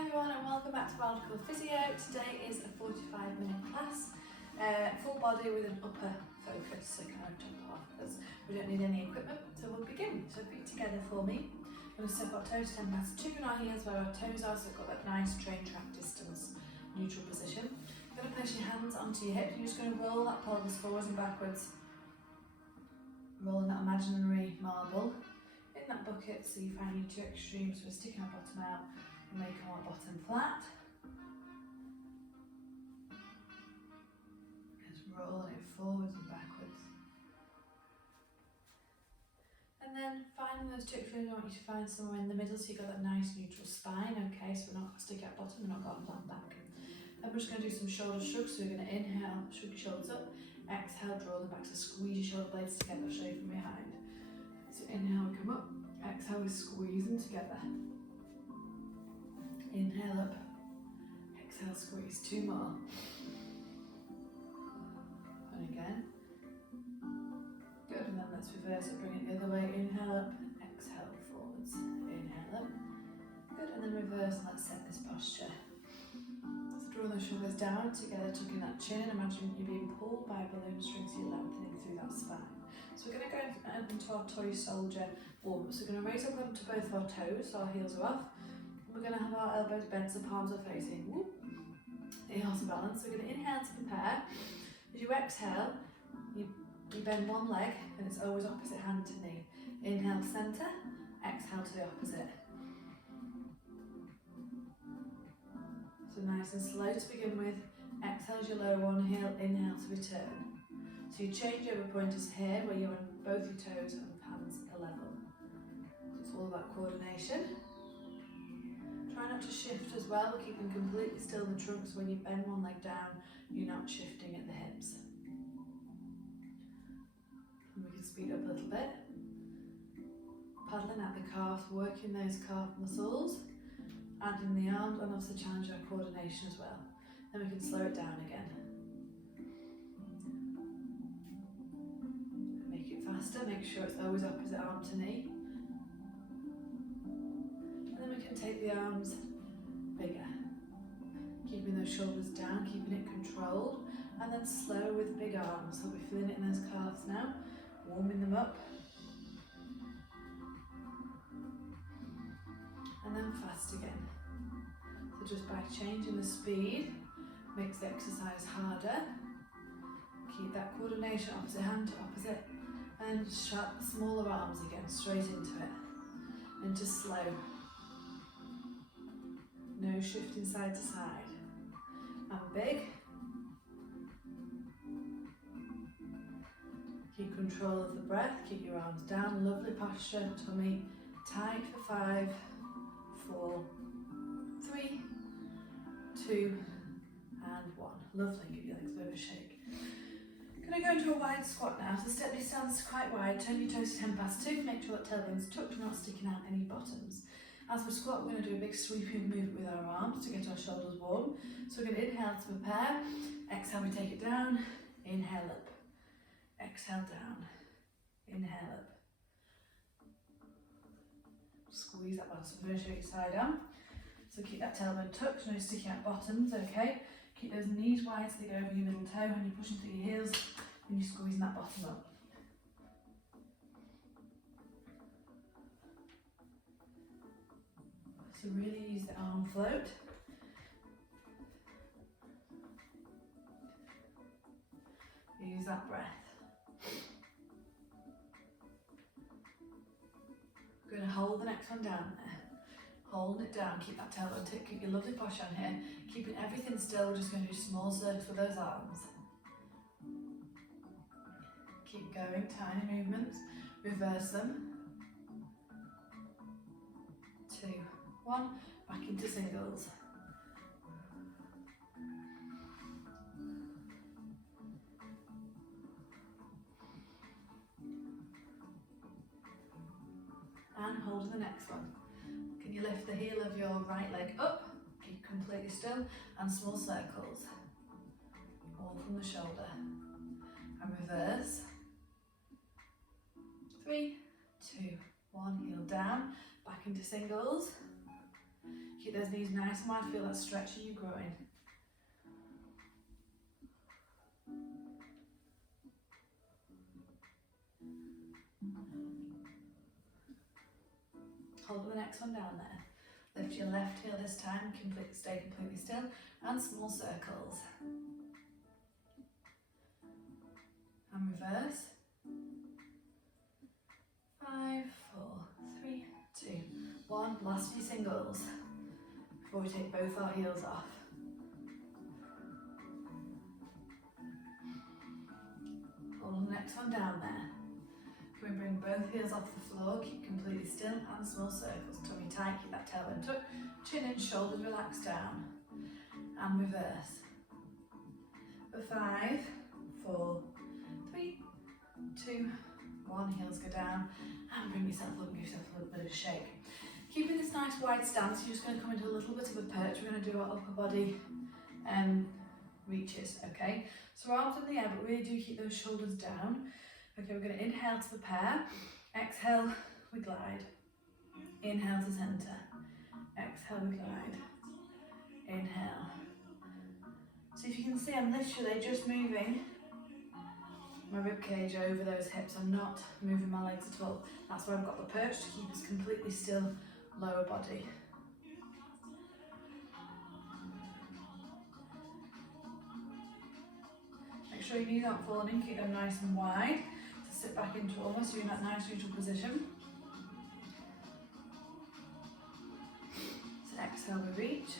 Hi everyone and welcome back to WildCorePhysio. Today is a 45-minute class, full body with an upper focus, so kind of top half, because we don't need any equipment. So we'll begin. So feet together for me. I'm going to step our toes 10 past 2 in our heels where our toes are, so we've got that nice train track distance, neutral position. You're going to place your hands onto your hips. You're just going to roll that pelvis forwards and backwards, rolling that imaginary marble in that bucket, so you find your two extremes. We're sticking our bottom out and making our bottom flat. Just rolling it forwards and backwards. And then finding those two extremes, I want you to find somewhere in the middle so you've got that nice neutral spine, okay? So we're not sticking out bottom, we're not going flat back. And we're just going to do some shoulder shrugs, so we're going to inhale, shrug your shoulders up, exhale, draw them back, so squeeze your shoulder blades together, I'll show you from behind. So inhale, come up, exhale, we squeeze them together. Inhale up, exhale, squeeze, two more. And again. Good, and then let's reverse it, bring it the other way. Inhale up, exhale forwards. Inhale up. Good, and then reverse, and let's set this posture. Let's draw those shoulders down together, tucking that chin. Imagine you're being pulled by a balloon string, so you're lengthening through that spine. So we're going to go into our toy soldier warm-up. So we're going to raise up onto both of our toes, so our heels are off. We're going to have our elbows bent so palms are facing. Whoop. Inhale to balance. So we're going to inhale to prepare. As you exhale, you bend one leg and it's always opposite hand to knee. Inhale to centre, exhale to the opposite. So nice and slow to begin with. Exhale as you lower one heel, inhale to return. So you change over pointers here where you're on both your toes and hands are level. So it's all about coordination. Try not to shift as well, we're keeping completely still in the trunk, so when you bend one leg down, you're not shifting at the hips. And we can speed up a little bit. Paddling at the calves, working those calf muscles, adding the arms, and also challenge our coordination as well. Then we can slow it down again. Make it faster, make sure it's always opposite arm to knee. Take the arms bigger, keeping those shoulders down, keeping it controlled, and then slow with big arms. So we're feeling it in those calves now, warming them up, and then fast again. So just by changing the speed, makes the exercise harder. Keep that coordination, opposite hand to opposite, and shut smaller arms again, straight into it, into slow. No shifting side to side. And big. Keep control of the breath, keep your arms down, lovely posture, tummy tight for 5, 4, 3, 2, and 1. Lovely, give your legs a bit of a shake. Going to go into a wide squat now, so step your stance quite wide, turn your toes 10 past 2, make sure that tailbone's tucked and not sticking out any bottoms. As we squat, we're going to do a big sweeping movement with our arms to get our shoulders warm. So we're going to inhale to prepare, exhale, we take it down, inhale up, exhale down, inhale up. Squeeze that bottom, so I'm going to show you side arm. So keep that tailbone tucked, no sticking out bottoms, okay? Keep those knees wide so they go over your middle toe when you're pushing through your heels and you're squeezing that bottom up. So really use the arm float. Use that breath. We're going to hold the next one down there. Hold it down, keep that tailbone tight, keep your lovely posture on here. Keeping everything still, we're just going to do small circles with those arms. Keep going, tiny movements. Reverse them. 2, 1, back into singles. And hold the next one. Can you lift the heel of your right leg up? Keep completely still, and small circles. All from the shoulder. And reverse. 3, 2, 1, heel down, back into singles. Keep those knees nice and wide, feel that stretch in your groin. Hold the next one down there. Lift your left heel this time, stay completely still, and small circles. And reverse. 5, 4, 3, 2, 1. Last few singles before we take both our heels off. Hold the next one down there. Can we bring both heels off the floor, keep completely still, and small circles. Tummy tight, keep that tailbone tucked, chin and shoulders relaxed down. And reverse. For 5, 4, 3, 2, 1. Heels go down, and bring yourself up and give yourself a little bit of a shake. Keeping this nice wide stance, you're just going to come into a little bit of a perch. We're going to do our upper body reaches, okay? So arms in the air, but really do keep those shoulders down. Okay, we're going to inhale to the pair, exhale, we glide, inhale to centre, exhale, we glide, inhale. So if you can see, I'm literally just moving my rib cage over those hips. I'm not moving my legs at all. That's why I've got the perch, to keep us completely still, lower body. Make sure your knees aren't falling in, keep them nice and wide. So sit back into almost doing that nice neutral position. So exhale, we reach,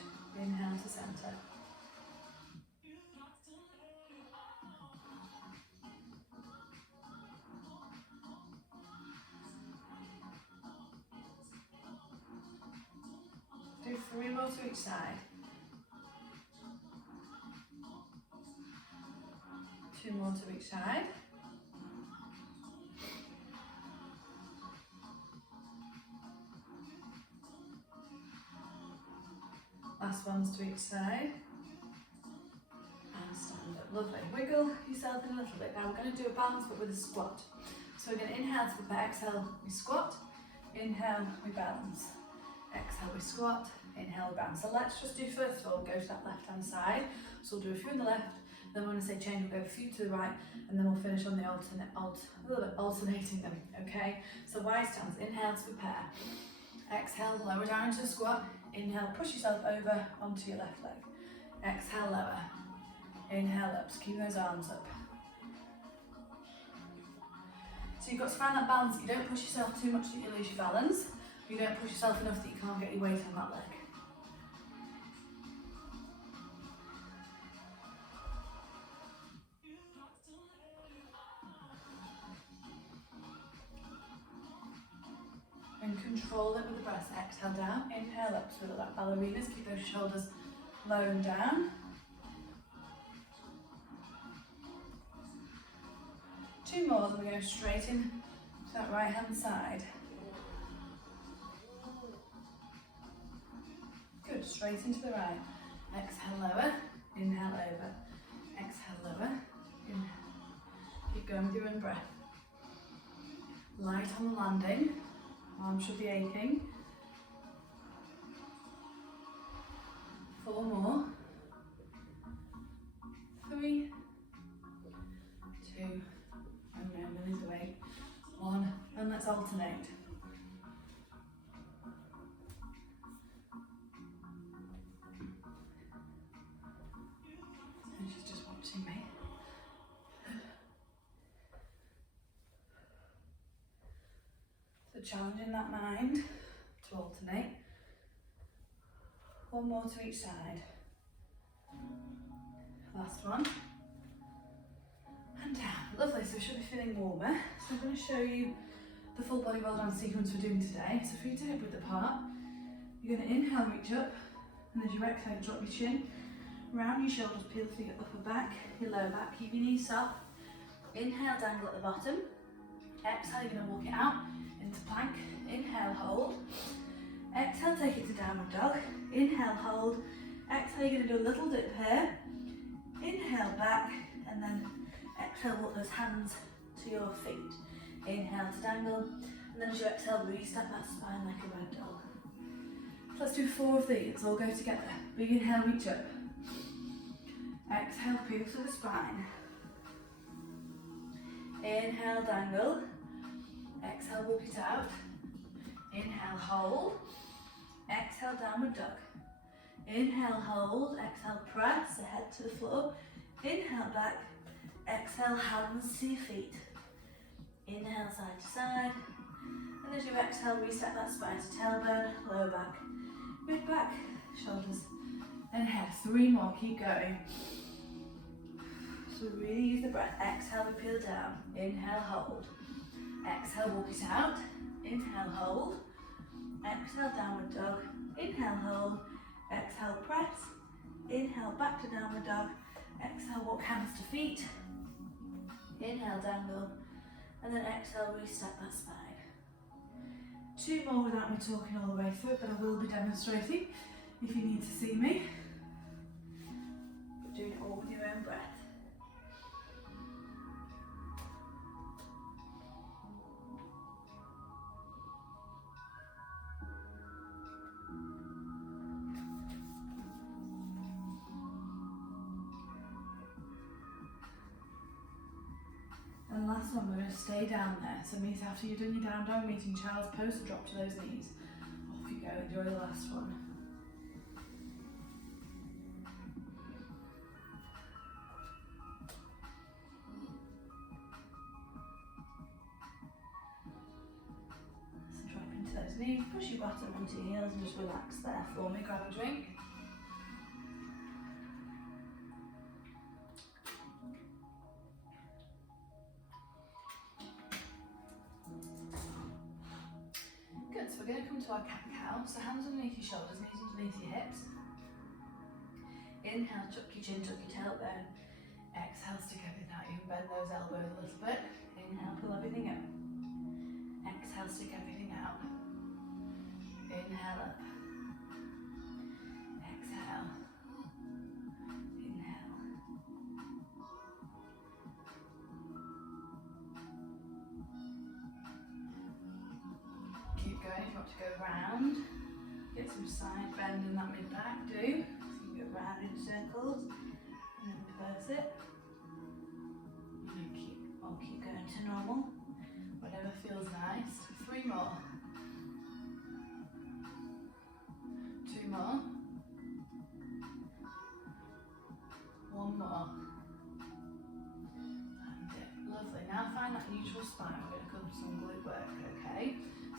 inhale to centre. Do 3 more to each side. 2 more to each side. Last ones to each side. And stand up. Lovely. Wiggle yourself in a little bit. Now we're going to do a balance but with a squat. So we're going to inhale to the back, exhale, we squat. Inhale, we balance. Exhale, we squat. Inhale, bounce. So let's just do, first of all, go to that left hand side. So we'll do a few on the left, then when I say change, we'll go a few to the right, and then we'll finish on the alternating them, okay? So wide stance, inhale to prepare. Exhale, lower down into a squat. Inhale, push yourself over onto your left leg. Exhale, lower. Inhale up, so keep those arms up. So you've got to find that balance. You don't push yourself too much that you lose your balance. You don't push yourself enough that you can't get your weight on that leg. And control it with the breath. Exhale down, inhale up. So like ballerinas, keep those shoulders low and down. 2 more, then we go straight in to that right hand side. Good, straight into the right. Exhale lower, inhale over. Exhale lower, inhale. Keep going with your own breath. Light on the landing, arms should be aching. 4 more. 3, 2, and then release the weight. 1, and let's alternate. And she's just watching me. So challenging that mind to alternate. 1 more to each side. Last one. And down. Lovely, so we should be feeling warmer. So I'm going to show you the full body roll down sequence we're doing today. So for you to hip width apart, you're going to inhale, reach up, and as you exhale, drop your chin, round your shoulders, peel through your upper back, your lower back, keep your knees soft. Inhale, dangle at the bottom. Exhale, you're going to walk it out into plank. Inhale, hold. Exhale, take it to downward dog. Inhale, hold. Exhale, you're going to do a little dip here. Inhale back, and then exhale, walk those hands to your feet. Inhale to dangle, and then as you exhale, restep that spine like a rag doll. Let's do 4 of these, all go together. Big inhale, reach up. Exhale, peel to the spine. Inhale, dangle. Exhale, walk it out. Inhale, hold. Exhale, downward dog. Inhale, hold. Exhale, press the head to the floor. Inhale, back. Exhale, hands to your feet. Inhale, side to side. And as you exhale, reset that spine to tailbone, lower back, mid back, shoulders, and head. 3 more, keep going. So really use the breath. Exhale, we peel down. Inhale, hold. Exhale, walk it out. Inhale, hold. Exhale, downward dog. Inhale, hold. Exhale, press. Inhale, back to downward dog. Exhale, walk hands to feet. Inhale, dangle. And then exhale, reset that spine. 2 more without me talking all the way through, but I will be demonstrating if you need to see me. But doing it all with your own breath. And last one, we're going to stay down there. So it means after you've done your down dog, meeting child's pose, drop to those knees. Off you go, enjoy the last one. So drop into those knees, push your bottom onto your heels and just relax there for me. Grab a drink. So we're going to come to our cat-cow. So hands underneath your shoulders, knees underneath your hips. Inhale, tuck your chin, tuck your tailbone. Exhale, stick everything out. You can bend those elbows a little bit. Inhale, pull everything up. Exhale, stick everything out. Inhale up. Exhale. Inhale. Keep going if you want to go round. Get some side bend in that mid back, do. So you go round in circles and then reverse it. I'll keep going to normal. Whatever feels nice. 3 more. 2 more. 1 more. And it. Lovely. Now find that neutral spine. We're going to come to some glute work, okay?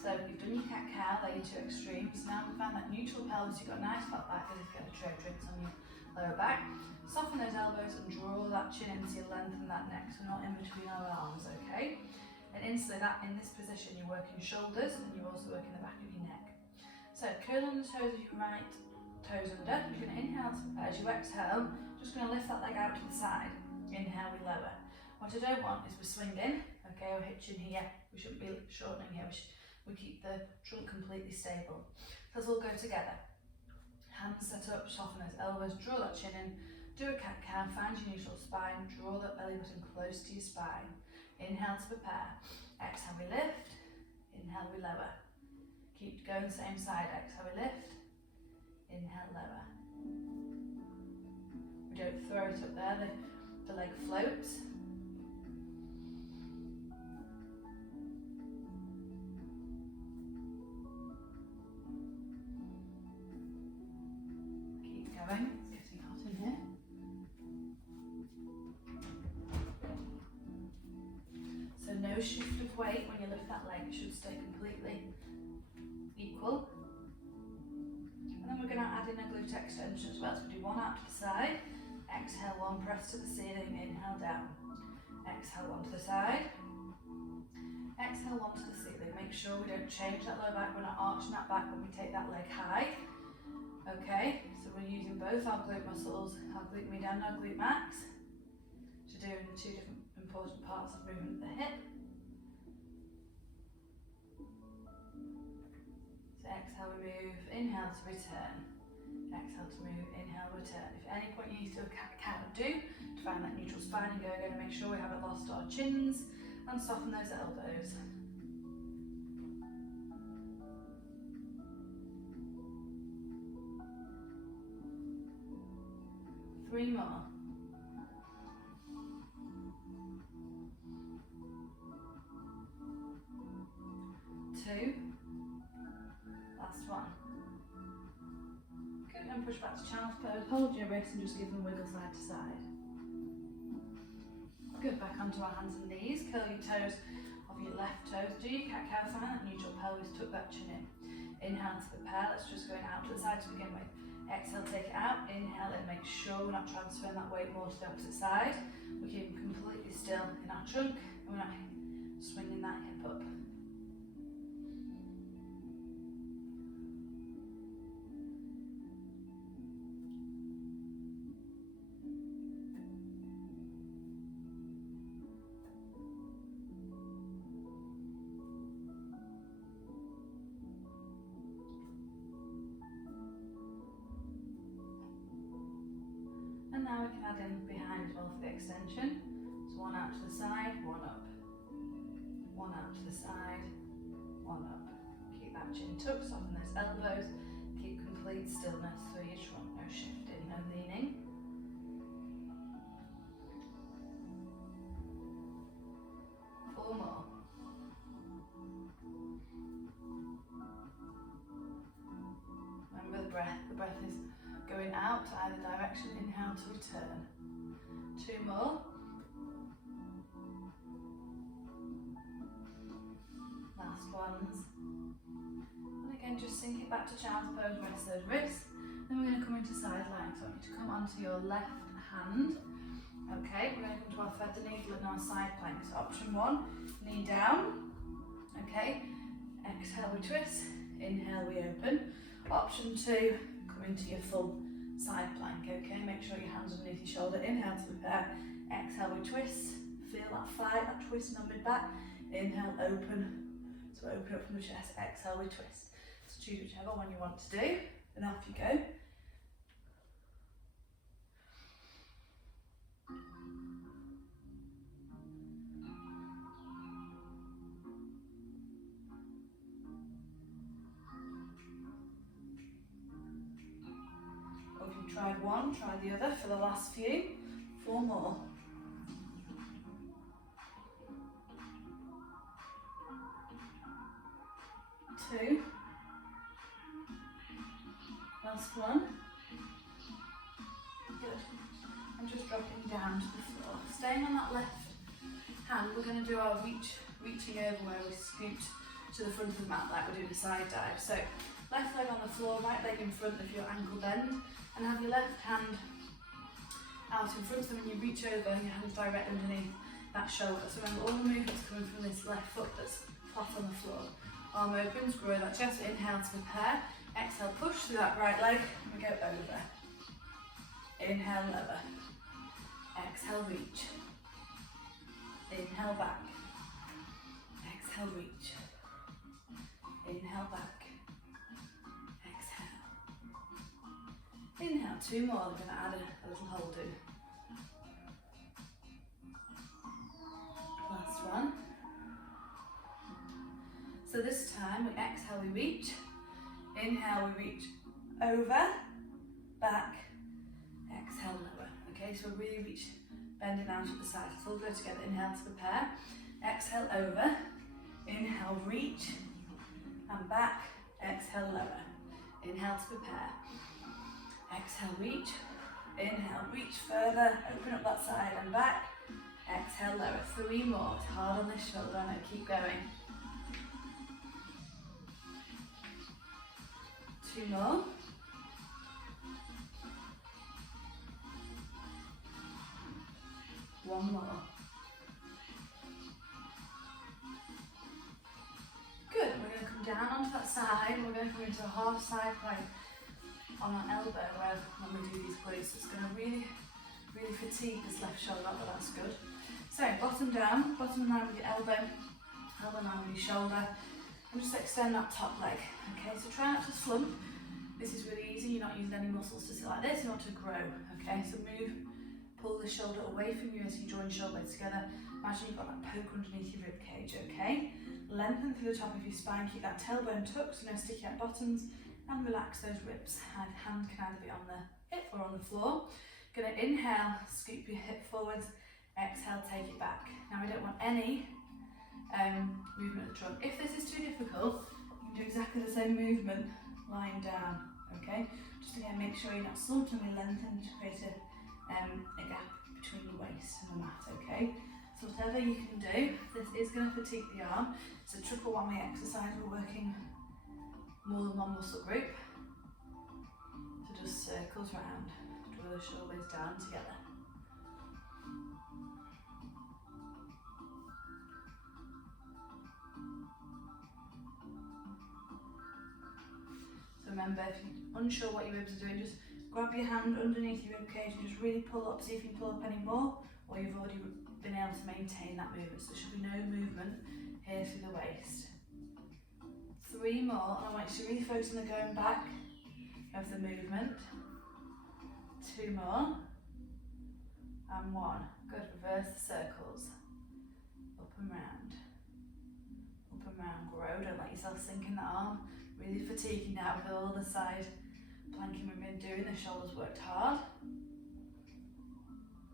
So you've done your cat-cow, they're your 2 extremes. Now we find that neutral pelvis, you've got a nice flat back as if you had a tray of drinks on your lower back. Soften those elbows and draw that chin into your lengthen that neck, so not in between our arms, okay? And instantly that, in this position, you're working shoulders and you're also working the back of your neck. So curl on the toes of your right toes under. You're going to inhale as you exhale, just going to lift that leg out to the side. Inhale, we lower. What I don't want is we're swinging, okay, or hitching here. We shouldn't be shortening here. We keep the trunk completely stable. So let's all go together. Hands set up, soften those elbows, draw that chin in, do a cat-cow, find your neutral spine, draw that belly button close to your spine. Inhale to prepare. Exhale, we lift. Inhale, we lower. Keep going same side. Exhale, we lift. Inhale, lower. We don't throw it up there, the leg floats. It's getting hot in here. So no shift of weight when you lift that leg, it should stay completely equal. And then we're going to add in a glute extension as well. So we do 1 out to the side, exhale 1, press to the ceiling, inhale down. Exhale 1 to the side, exhale 1 to the ceiling. Make sure we don't change that lower back, we're not arching that back when we take that leg high. Okay, so we're using both our glute muscles, our glute medius and our glute max, to do 2 different important parts of movement of the hip. So exhale, we move, inhale to return, exhale to move, inhale, return. If at any point you need to do a cat-cow, do to find that neutral spine and go again and make sure we haven't lost our chins and soften those elbows. 3 more. 2. Last one. Good, and push back to child's pose. Hold your wrists and just give them a wiggle side to side. Good, back onto our hands and knees. Curl your toes of your left toes. Do your cat-cow sign, neutral pelvis, tuck that chin in. Inhale to prepare, let's just go out to the side to begin with. Exhale, take it out. Inhale and make sure we're not transferring that weight more to the opposite side. We're keeping completely still in our trunk and we're not swinging that hip up. And now we can add in behind as well for the extension. So one out to the side, one up. One out to the side, one up. Keep that chin tucked, soften those elbows. Keep complete stillness through your trunk, no shifting, no leaning. Four more. Remember the breath is going out to either direction, inhale to return. 2 more. Last ones. And again, just sink it back to child's pose, rest those wrists. Then we're going to come into side lying. So I want you to come onto your left hand. Okay, we're going to come to our feather needle and our side plank. So option 1, knee down. Okay, exhale, we twist. Inhale, we open. Option 2, come into your full side plank, okay? Make sure your hands underneath your shoulder. Inhale to prepare. Exhale, we twist. Feel that fight, that twist in the mid back. Inhale, open. So open up from the chest. Exhale, we twist. So choose whichever one you want to do. And off you go. Tried one, try the other for the last few. 4 more. 2. Last one. Good. And just dropping down to the floor. Staying on that left hand, we're going to do our reaching over where we scoot to the front of the mat like we're doing a side dive. So left leg on the floor, right leg in front of your ankle bend. And have your left hand out in front, so when you reach over, your hand's direct underneath that shoulder. So remember, all the movement's coming from this left foot that's flat on the floor. Arm opens, grow that chest, inhale to prepare. Exhale, push through that right leg, and we go over. Inhale, lower. Exhale, reach. Inhale, back. Exhale, reach. Inhale, back. Inhale, 2 more. We're going to add a little hold in. Last one. So this time we exhale, we reach. Inhale, we reach over, back, exhale, lower. Okay, so we really reach, bending out at the side. So we'll go together. Inhale to prepare. Exhale, over. Inhale, reach. And back. Exhale, lower. Inhale to prepare. Exhale, reach. Inhale, reach further. Open up that side and back. Exhale, lower. 3 more. It's hard on this shoulder. I know. Keep going. 2 more. 1 more. Good. We're going to come down onto that side. We're going to come into a half side plank on our elbow where when we do these glutes, it's going to really fatigue this left shoulder, but that's good. So bottom down, bottom line with your elbow line with your shoulder, and just extend that top leg. Okay, so try not to slump. This is really easy, you're not using any muscles to sit like this, you want to grow. Okay, so move, pull the shoulder away from you as you join shoulder blades together. Imagine you've got that poke underneath your rib cage, okay? Lengthen through the top of your spine, keep that tailbone tucked, so no sticky out bottoms, and relax those ribs. Hand can either be on the hip or on the floor. Gonna inhale, scoop your hip forwards, exhale, take it back. Now we don't want any movement of the trunk. If this is too difficult, you can do exactly the same movement lying down, okay? Just again, make sure you're not suddenly lengthened to create a gap between your waist and the mat, okay? So whatever you can do, this is going to fatigue the arm. It's a triple whammy exercise. We're working more than one muscle group. So just circles round, draw the shoulders down together. So remember, if you're unsure what your ribs are doing, just grab your hand underneath your rib cage and just really pull up, see if you can pull up any more, or you've already been able to maintain that movement. So there should be no movement here through the waist. 3 more, and I want you to really focus on the going back of the movement. 2 more, and 1. Good, reverse the circles. Up and round. Up and round, grow, don't let yourself sink in the arm. Really fatiguing now with all the side planking we've been doing, the shoulders worked hard.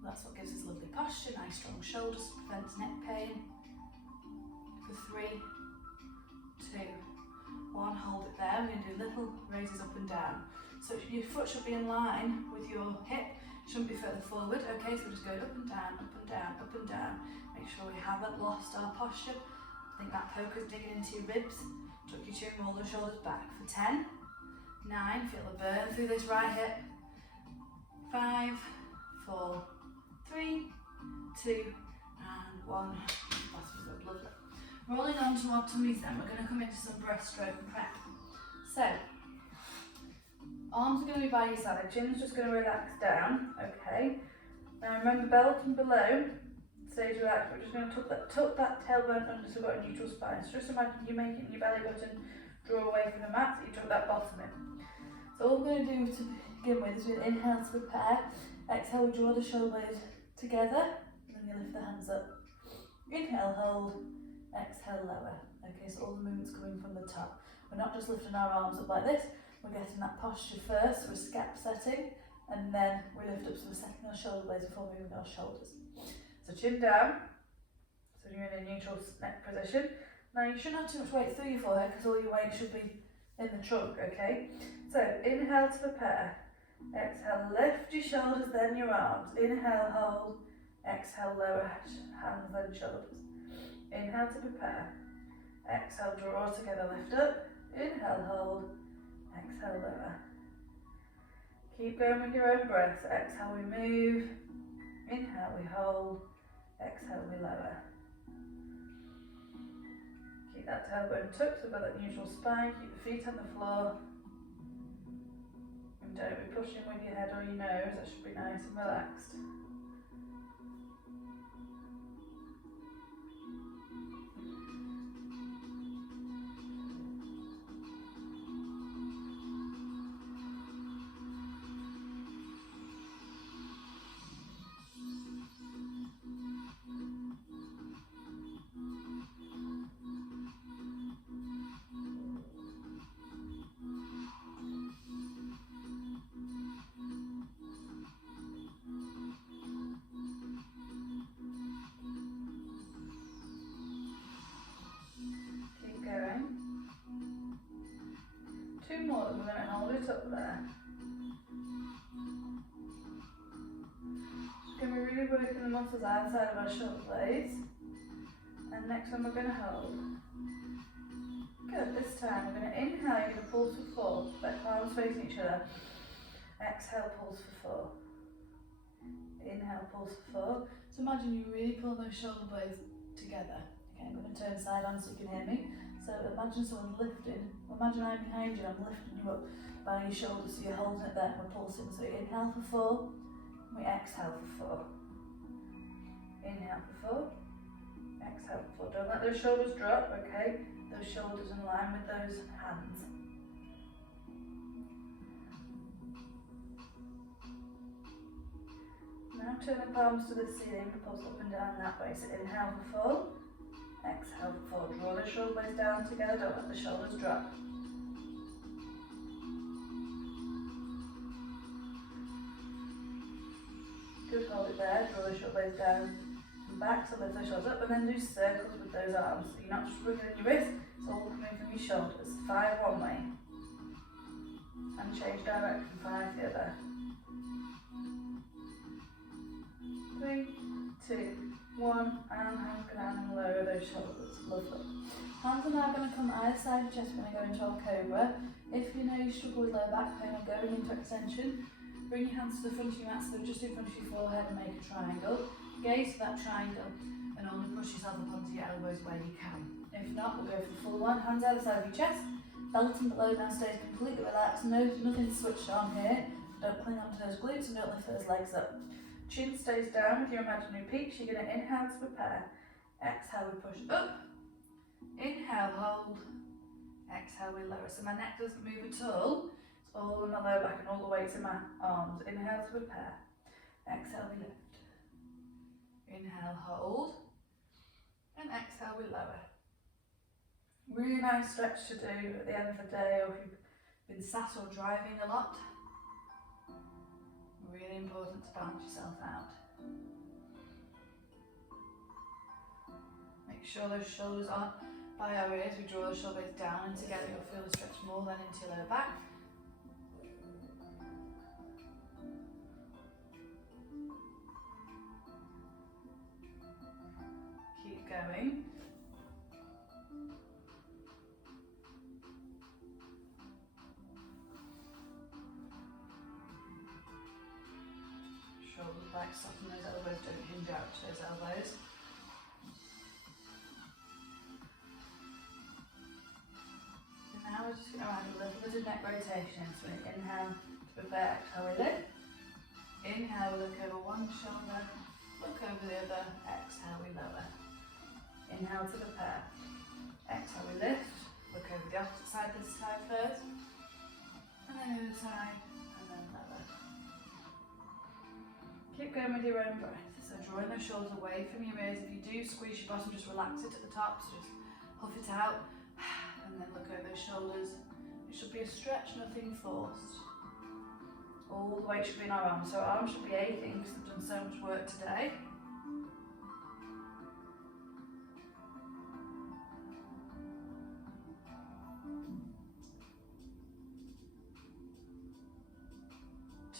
That's what gives us lovely posture, nice strong shoulders, prevents neck pain. For 3, 2, 1, hold it there. We're going to do little raises up and down. So your foot should be in line with your hip, shouldn't be further forward. Okay, so we're just going up and down, up and down, up and down. Make sure we haven't lost our posture. I think that poke is digging into your ribs. Tuck your chin, roll the shoulders back. For 10, 9, feel the burn through this right hip. 5, 4, 3, 2, and 1. That's lovely. Rolling on to our tummies then, we're going to come into some breaststroke prep. So, arms are going to be by your side, chin's just going to relax down, okay? Now remember, belt and below stays relaxed. We're just going to tuck that tailbone under so we've got a neutral spine. So just imagine you making your belly button draw away from the mat, so you tuck that bottom in. So all we're going to do to begin with is we inhale to prepare, exhale, we draw the shoulder blades together, and then you lift the hands up. Inhale, hold, exhale, lower. Okay, so all the movement's coming from the top. We're not just lifting our arms up like this, we're getting that posture first, so we're scap setting, and then we lift up, so we're setting our shoulder blades before moving our shoulders. So chin down, so you're in a neutral neck position. Now you shouldn't have too much weight through your forehead because all your weight should be in the trunk, okay? So inhale to prepare, exhale, lift your shoulders, then your arms. Inhale, hold, exhale, lower hands, then shoulders. Inhale to prepare, exhale, draw together, lift up. Inhale, hold, exhale, lower. Keep going with your own breath. Exhale, we move. Inhale, we hold. Exhale, we lower. Keep that tailbone tucked, so we've got that neutral spine. Keep the feet on the floor. And don't be pushing with your head or your nose. That should be nice and relaxed. More, we're going to hold it up there. Just going to be really working the muscles outside of our shoulder blades. And next one we're going to hold. Good, this time we're going to inhale, you're going to pulse for 4. Let palms facing each other. Exhale, pulse for 4. Inhale, pulse for 4. So imagine you really pull those shoulder blades together. Okay, I'm going to turn side on so you can hear me. So imagine someone's lifting, imagine I'm behind you, I'm lifting you up by your shoulders, so you're holding it there, we're pulsing. So inhale for 4, we exhale for 4. Inhale for 4, exhale for 4. Don't let those shoulders drop, okay? Those shoulders in line with those hands. Now turn the palms to the ceiling, pulse up and down that way. So inhale for 4. Exhale for 4. Draw the shoulder blades down together, don't let the shoulders drop. Good, hold it there, draw the shoulder blades down and back, so lift those shoulders up, and then do circles with those arms. So you're not just rubbing your wrist, it's all coming from your shoulders. 5 one way. And change direction, 5 the other. 3, 2, 1, and hands go down and lower those shoulders. Lovely. Hands are now going to come either side of your chest when I go into our cobra. If you know you struggle with lower back pain or going into extension, bring your hands to the front of your mat, so just in front of your forehead, and make a triangle. Gaze to that triangle and only push yourself up onto your elbows where you can. If not, we'll go for the full one. Hands either side of your chest. Belt and below now stays completely relaxed. Nothing switched on here. Don't cling onto those glutes and don't lift those legs up. Chin stays down with your imaginary peaks. You're going to inhale to prepare. Exhale, we push up. Inhale, hold. Exhale, we lower. So my neck doesn't move at all. It's all in my lower back and all the way to my arms. Inhale to prepare. Exhale, we lift. Inhale, hold. And exhale, we lower. Really nice stretch to do at the end of the day, or if you've been sat or driving a lot. Really important to balance yourself out. Make sure those shoulders aren't by our ears. We draw the shoulders down, and together you'll feel the stretch more than into your lower back. Keep going. Shoulders back, soften those elbows, don't hinge out to those elbows. And now we're just going to add a little bit of neck rotation. So we inhale to prepare, exhale, we lift. Inhale, we look over one shoulder, look over the other, exhale, we lower. Inhale to prepare, exhale, we lift, look over the opposite side this time first, and then the other side, and then lower. Keep going with your own breath. So drawing those shoulders away from your ears. If you do squeeze your bottom, just relax it at the top. So just huff it out and then look over those shoulders. It should be a stretch, nothing forced. All the weight should be in our arms. So our arms should be aching because we've done so much work today.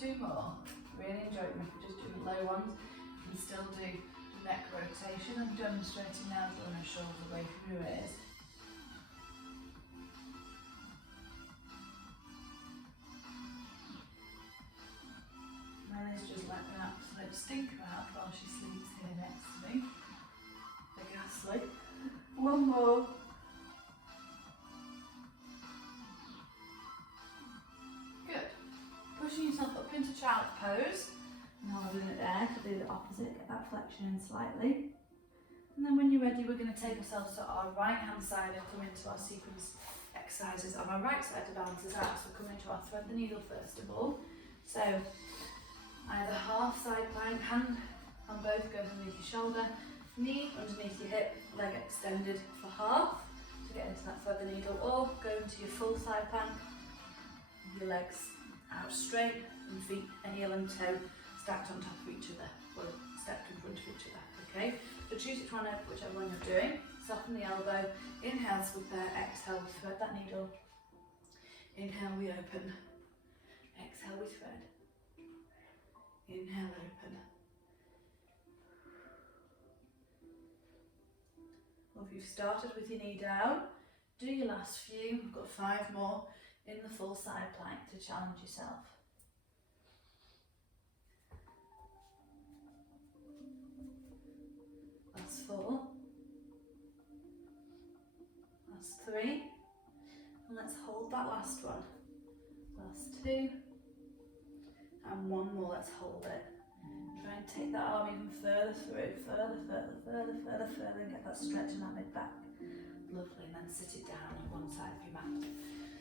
Two more. Really enjoy them. If you're just doing the low ones, you can still do the neck rotation. I'm demonstrating now, drawing those shoulders away from your ears. Lily's just let an absolute stinker out while she sleeps here next to me. Big ass sleep. One more. Good. Pushing yourself up into child's pose. Now we're doing it there to do the opposite, get that flexion in slightly. And then when you're ready, we're going to take ourselves to our right hand side and come into our sequence exercises on our right side to balance us out. So come into our thread the needle first of all. So either half side plank, hand on both goes underneath your shoulder, knee underneath your hip, leg extended for half to get into that thread the needle, or go into your full side plank, your legs out straight and feet and heel and toe stacked on top of each other, or stepped in front of each other, okay? So choose whichever one you're doing. Soften the elbow, inhale to prepare, exhale we thread that needle, inhale we open, exhale we thread, inhale open. Well, if you've started with your knee down, do your last few. We've got 5 more in the full side plank to challenge yourself. That's 4. That's 3. And let's hold that last one. That's 2. And 1 more, let's hold it. Try and take that arm even further through, further, and get that stretch in that mid back. Lovely, and then sit it down on one side of your mat.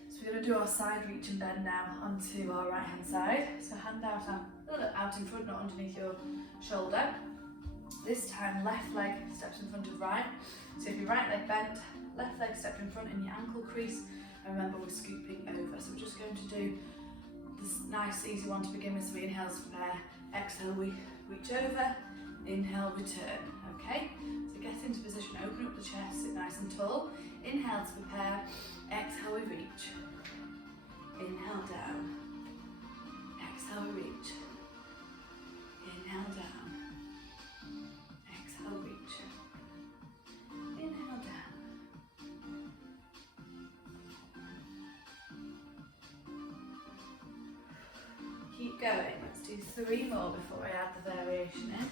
So we're going to do our side reach and bend now onto our right hand side. So hand out in front, not underneath your shoulder. This time left leg steps in front of right. So if your right leg bent, left leg stepped in front in your ankle crease. And remember we're scooping over. So we're just going to do This nice easy one to begin with, so we inhale to prepare, exhale we reach over, inhale return, okay? So get into position, open up the chest, sit nice and tall, inhale to prepare, exhale we reach, inhale down, exhale we reach, inhale down, exhale reach, inhale down. Keep going, let's do 3 more before I add the variation in.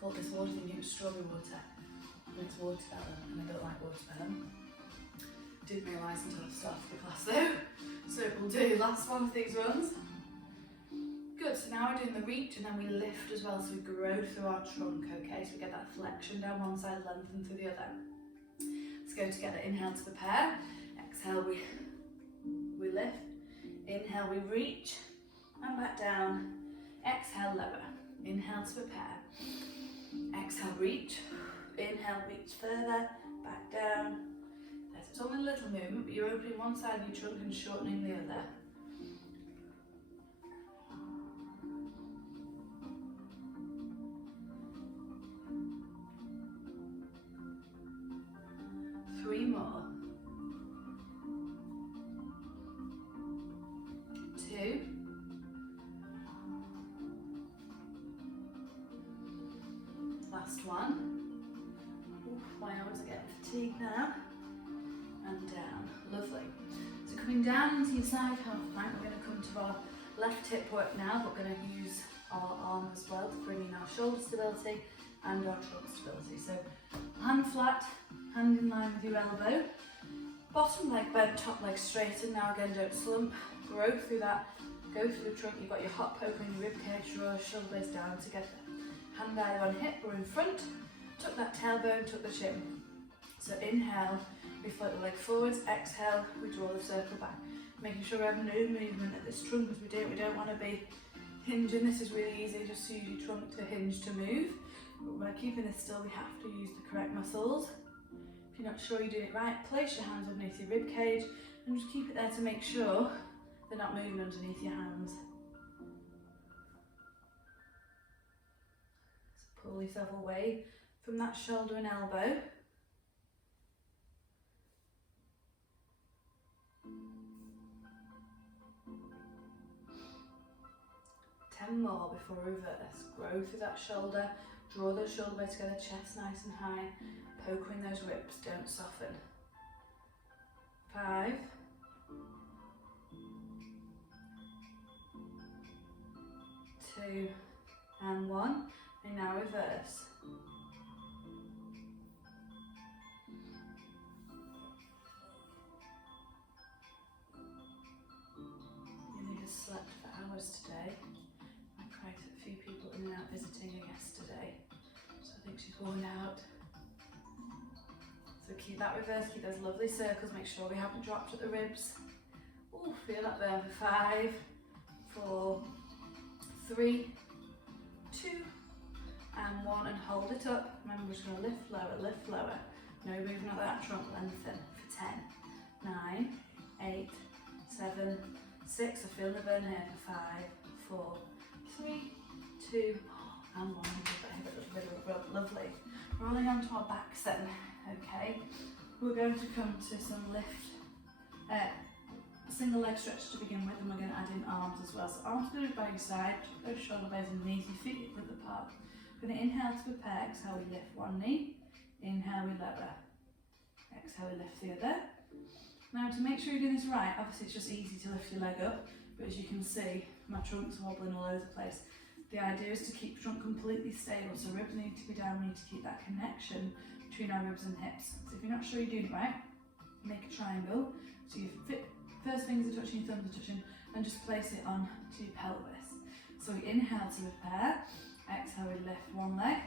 Bought this water thing, it was strawberry water. It's watermelon, and I don't like watermelon. Didn't realise until I started the class though. So we'll do last one of these runs. Good, so now we're doing the reach and then we lift as well, so we grow through our trunk, okay? So we get that flexion down one side, lengthen through the other. Let's go together, inhale to prepare, exhale we lift, inhale we reach, and back down, exhale lower, inhale to prepare, exhale reach, inhale reach further, back down. It's only a little movement, but you're opening one side of your trunk and shortening the other. Three more. 2. Last one. Oof, my arms are getting fatigued now. And down. Lovely. So coming down into your side half plank, we're going to come to our left hip work now, but we're going to use our arm as well to bring in our shoulder stability and our trunk stability. So hand flat, hand in line with your elbow, bottom leg bent, top leg straighten. Now again, don't slump, grow through that, go through the trunk. You've got your hot poke on your rib cage, draw shoulder blades down together. Hand either on hip or in front, tuck that tailbone, tuck the chin. So inhale, we float the leg forwards, exhale, we draw the circle back. Making sure we have no movement at this trunk as we do it. We don't want to be hinging. This is really easy, just use your trunk to hinge to move. But by keeping this still, we have to use the correct muscles. If you're not sure you're doing it right, place your hands underneath your rib cage and just keep it there to make sure they're not moving underneath your hands. So pull yourself away from that shoulder and elbow. 10 more before reverse. Grow through that shoulder, draw those shoulder blades together, chest nice and high, poke in those ribs, don't soften. 5, 2, and 1, and now reverse. You need to slept for hours today. I cried a few people in and out visiting her yesterday, so I think she's worn out. So keep that reverse, keep those lovely circles, make sure we haven't dropped at the ribs. Ooh, feel that burn for 5, 4, 3, 2, and 1, and hold it up. Remember, we're just going to lift lower. No movement of that trunk, lengthen for 10, 9, 8, 7, 6. I feel the burn here for 5, 4, 3, 2, and 1. Lovely. Rolling onto our backs then. Okay, we're going to come to some lift, single leg stretch to begin with, and we're going to add in arms as well. So arms going to be by your side, those shoulder blades underneath, your feet width apart. We're going to inhale to prepare, exhale we lift one knee, inhale we lower, exhale we lift the other. Now to make sure you're doing this right, obviously it's just easy to lift your leg up, but as you can see, my trunk's wobbling all over the place. The idea is to keep the trunk completely stable, so ribs need to be down, we need to keep that connection between our ribs and hips. So if you're not sure you're doing it right, make a triangle. So your first fingers are touching, your thumbs are touching, and just place it on to your pelvis. So we inhale to prepare, exhale we lift one leg,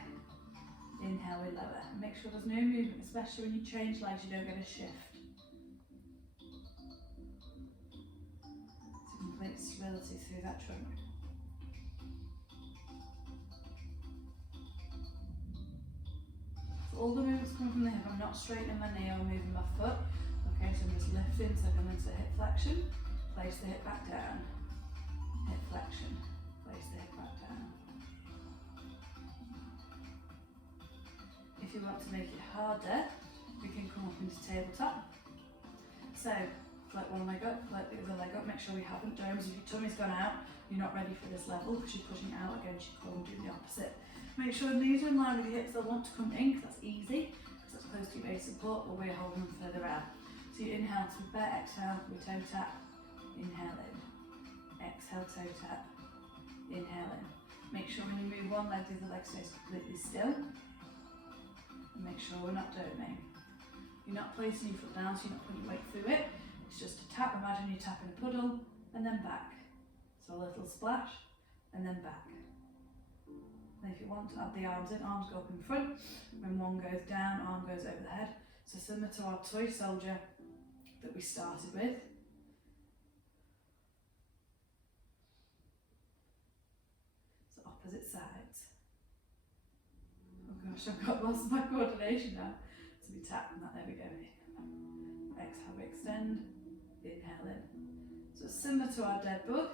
inhale we lower. Make sure there's no movement, especially when you change legs, you don't get a shift. So complete stability through that trunk. All the movements come from the hip. I'm not straightening my knee or moving my foot. Okay, so I'm just lifting, so I'm into hip flexion, place the hip back down, hip flexion, place the hip back down. If you want to make it harder, we can come up into tabletop. So, float one leg up, float the other leg up, make sure we haven't domes. If your tummy's gone out, you're not ready for this level because you're pushing out against your core and doing the opposite. Make sure the knees are in line with your hips. They'll want to come in because that's easy, because that's close to your base support, but we're holding them further out. So you inhale to prepare, exhale, we toe tap, inhale in, exhale, toe tap, inhale in. Make sure when you move one leg, the other leg stays completely still. And make sure we're not doming. You're not placing your foot down, so you're not putting your weight through it. It's just a tap. Imagine you tap in a puddle and then back. So a little splash and then back. And if you want to add the arms in, arms go up in front. When one goes down, arm goes over the head. So similar to our toy soldier that we started with. So opposite sides. Oh gosh, I've got lost my coordination now. So we tap on that, there we go. Exhale, we extend, inhale in. So it's similar to our dead bug,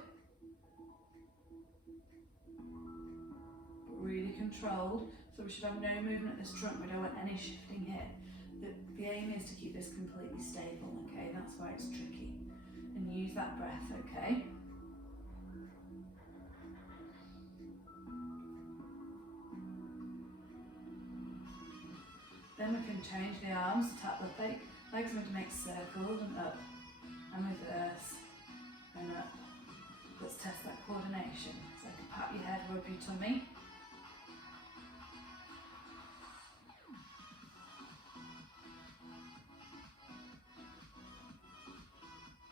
but really controlled. So we should have no movement at this trunk, we don't want any shifting here. The aim is to keep this completely stable, okay? That's why it's tricky. And use that breath, okay? Then we can change the arms, tap the legs, we're going to make circles and up, and reverse, and up. Let's test that coordination. So I can pat your head, rub your tummy.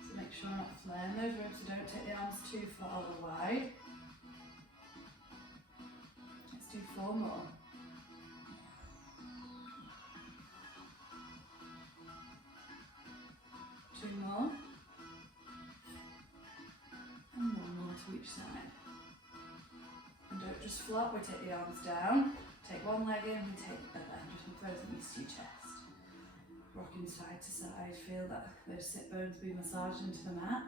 So make sure I'm not flaring those ribs, so don't take the arms too far or wide. Let's do 4 more. More, and 1 more to each side. And don't just flop, we take the arms down, take one leg in, we take the other, and just throw the knees to your chest. Rocking side to side, feel that those sit bones be massaged into the mat.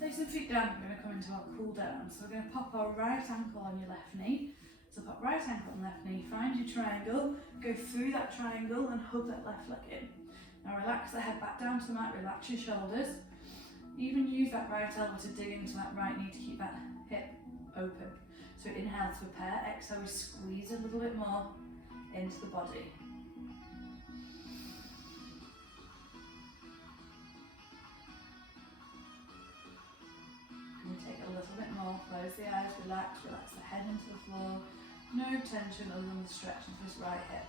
Place the feet down, we're going to come into our cool down. So we're going to pop our right ankle on your left knee. So pop right ankle on left knee, find your triangle, go through that triangle and hug that left leg in. Now relax the head back down to the mat, relax your shoulders. Even use that right elbow to dig into that right knee to keep that hip open. So inhale to prepare, exhale we squeeze a little bit more into the body. And we take a little bit more, close the eyes, relax the head into the floor. No tension other than the stretch of this right hip.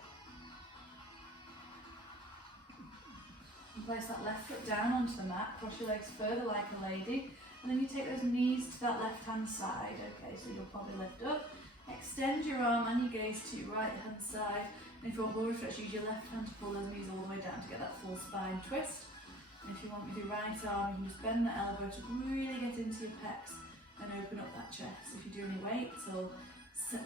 And place that left foot down onto the mat, cross your legs further like a lady, and then you take those knees to that left hand side, okay, so you'll probably lift up, extend your arm and your gaze to your right hand side, and if you want more stretch, use your left hand to pull those knees all the way down to get that full spine twist. And if you want with your right arm, you can just bend the elbow to really get into your pecs and open up that chest. If you do any weights or sat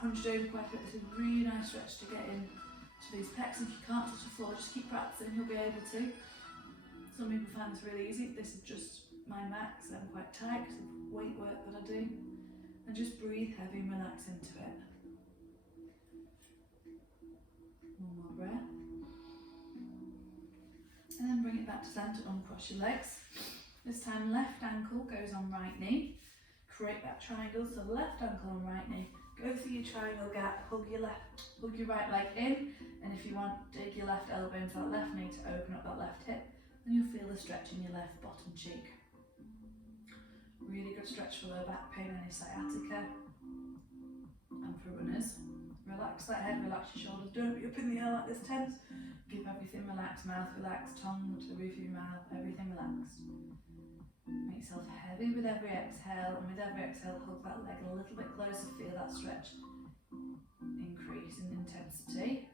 hunched over quite a bit, this is a really nice stretch to get in to these pecs. If you can't touch the floor, just keep practicing, you'll be able to. Some people find this really easy. This is just my max. I'm quite tight because of weight work that I do. And just breathe heavy and relax into it. 1 more breath. And then bring it back to centre, uncross your legs. This time left ankle goes on right knee. Create that triangle, so left ankle on right knee. Go through your triangle gap, hug your right leg in, and if you want, dig your left elbow into that left knee to open up that left hip, and you'll feel the stretch in your left bottom cheek. Really good stretch for low back pain, any sciatica, and for runners. Relax that head, relax your shoulders, don't be up in the air like this tense. Keep everything relaxed, mouth relaxed, tongue to the roof of your mouth, everything relaxed. Make yourself heavy with every exhale, and with every exhale, hug that leg a little bit closer, feel that stretch increase in intensity.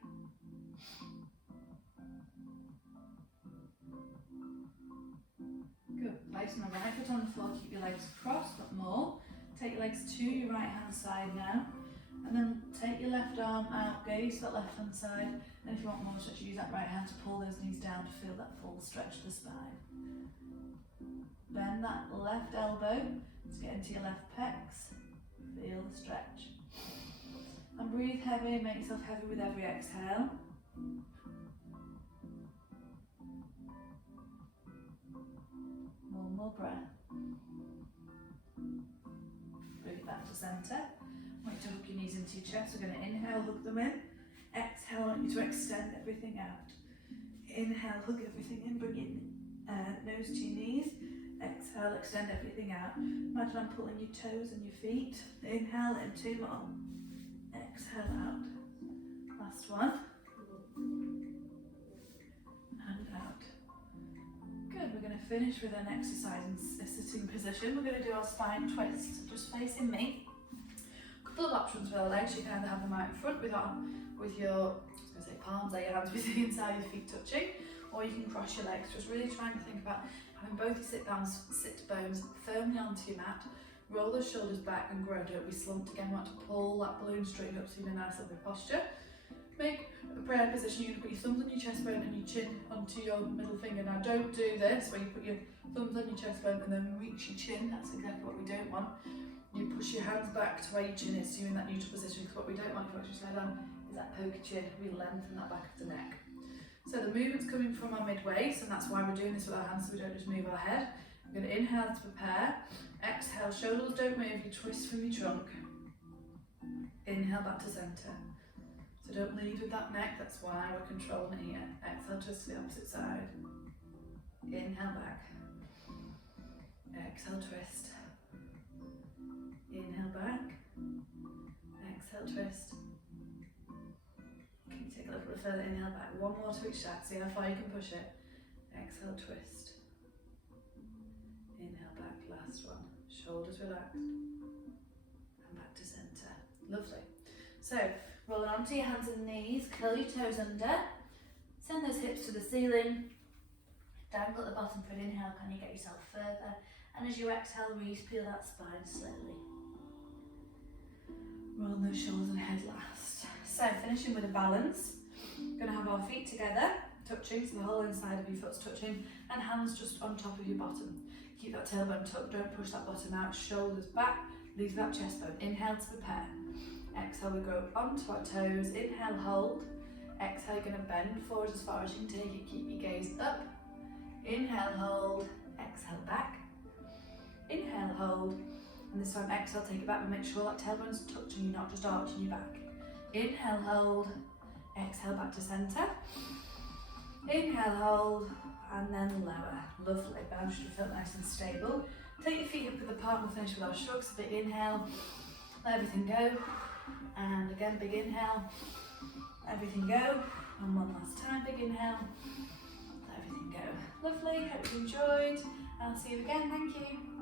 Good. Placing the right foot on the floor, keep your legs crossed, but more. Take your legs to your right hand side now, and then Take your left arm out, gaze to that left hand side, and if you want more stretch, use that right hand to pull those knees down to feel that full stretch of the spine. Bend that left elbow to get into your left pecs, feel the stretch. And breathe heavy, make yourself heavy with every exhale. One more breath. Bring it back to centre. I want you to hook your knees into your chest. We're going to inhale, hook them in. Exhale, I want you to extend everything out. Inhale, hug everything in, bring your nose to your knees. Exhale, extend everything out. Imagine I'm pulling your toes and your feet. Inhale in, 2 more. Exhale out. Last one. And out. Good, we're going to finish with an exercise in a sitting position. We're going to do our spine twist, just facing me. A couple of options with our legs. You can either have them out in front with your, palms, your hands with the inside of your feet touching, or you can cross your legs. Just really trying to think about having both your sit bones firmly onto your mat. Roll the shoulders back and grow. Don't be slumped again. Want to pull that balloon string up so you're in a nice lovely posture. Make a prayer position. You're going to put your thumbs on your chest bone and your chin onto your middle finger. Now don't do this where you put your thumbs on your chest bone and then reach your chin. That's exactly what we don't want. You push your hands back to where your chin is, so you're in that neutral position, because what we don't want if you watch your slide on is that poker chin. We lengthen that back of the neck. So the movement's coming from our mid waist, and that's why we're doing this with our hands, so we don't just move our head. We're going to inhale to prepare. Exhale, shoulders don't move, you twist from your trunk. Inhale back to centre. So don't lead with that neck, that's why we're controlling it here. Exhale, twist to the opposite side. Inhale back. Exhale, twist. Inhale back. Exhale, twist. Can you take a little bit further? Inhale back. One more to each side, see how far you can push it. Exhale, twist. Inhale back, last one. Shoulders relaxed. And back to centre. Lovely. So, rolling onto your hands and knees, curl your toes under, send those hips to the ceiling, dangle at the bottom for an inhale, can you get yourself further, and as you exhale, release, peel that spine slowly. Roll those shoulders and head last. So, finishing with a balance, we're going to have our feet together, touching, so the whole inside of your foot's touching, and hands just on top of your bottom. Keep that tailbone tucked, don't push that bottom out, shoulders back, leave that chest bone. Inhale to prepare. Exhale, we go onto our toes. Inhale, hold. Exhale, you're going to bend forward as far as you can take it. Keep your gaze up. Inhale, hold. Exhale, back. Inhale, hold. And this time, exhale, take it back, but make sure that tailbone's touching you, not just arching your back. Inhale, hold. Exhale, back to centre. Inhale, hold. And then lower. Lovely. Bound should feel nice and stable. Take your feet up with the palm. We'll finish with our shrugs. A big inhale. Let everything go. And again, big inhale. Let everything go. And one last time, big inhale. Let everything go. Lovely. Hope you enjoyed. I'll see you again. Thank you.